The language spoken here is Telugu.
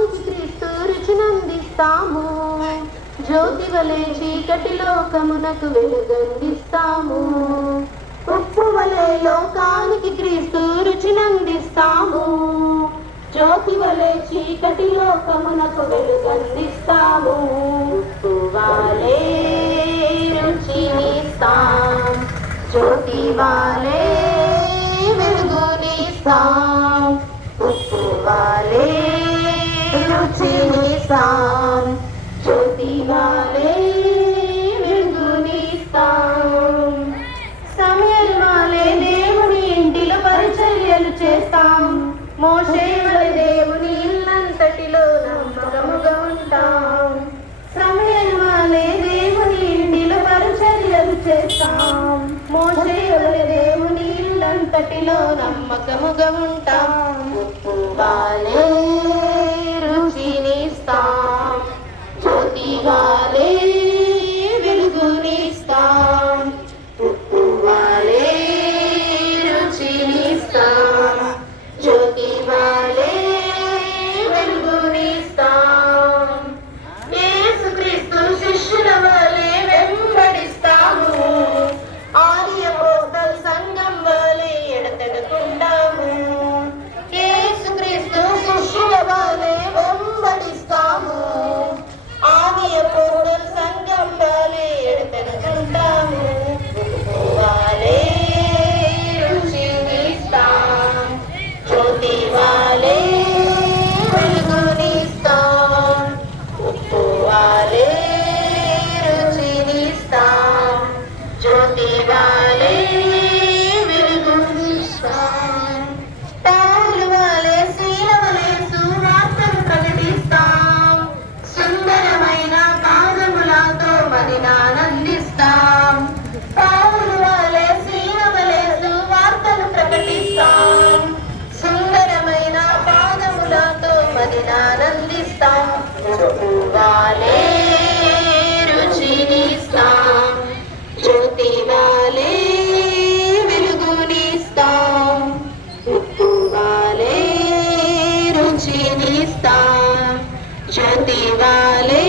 లోకానికి క్రీస్తు రుచినందిస్తాము. జ్యోతి వలె చీకటి లోకమునకు వెలుగందిస్తాము. ఉప్పు వలె లోకానికి క్రీస్తు రుచినందిస్తాము. జ్యోతి వలె చీకటి లోకమునకు వెలుగందిస్తాము. ఉప్పు వలె రుచినిస్తాం, జ్యోతి వలె వెలుగునిస్తాం. ఉప్పు వలె రుచినిస్తాం, జ్యోతి వలె వెలుగునిస్తాం. సమయల్ వలె దేవుని ఇంటిలో పరిచర్యలు చేస్తాం. మోషే వలె దేవుని ఇల్లంతటిలో నమ్మకముగా ఉంటాం. సమయల్ వలె దేవుని ఇంటిలో పరిచర్యలు చేస్తాం. మోషే వలె దేవుని ఇల్లంతటిలో నమ్మకముగా ఉంటాం. ఉప్పు వలె రుచినిస్తాం, జ్యోతి వలె వెలుగునిస్తాం. ఉప్పు వలె రుచినిస్తాం, జ్యోతి వలె వెలుగునిస్తాం. యేసుక్రీస్తు శిష్యుల వలె వెంబడిస్తాము. ఆది అపోస్తల సంఘం వలె ఎడతెగకుంటాము. యేసుక్రీస్తు శిష్యుల వలె వెంబడిస్తాము. ఆది అపోస్తల సంఘం వలె ఎడతెగకుంటాము. ఉప్పు వలె రుచినిస్తాం, జ్యోతి వలె వెలుగునిస్తాం. ఉప్పు వలె రుచినిస్తాం, జ్యోతి వలె వెలుగునిస్తాం. పౌలు వలె శీల వలె సువార్తను ప్రకటిస్తాం. సుందరమైన పాదములతో మదినానందిస్తాం. పౌలు వలె శీల వలె సువార్తను ప్రకటిస్తాం. సుందరమైన పాదములతో మదినానందిస్తాం. ఉప్పు వలె రుచినిస్తాం, జ్యోతి వలె వెలుగునిస్తాం. ఉప్పు వలె రుచినిస్తాం, జ్యోతి వలె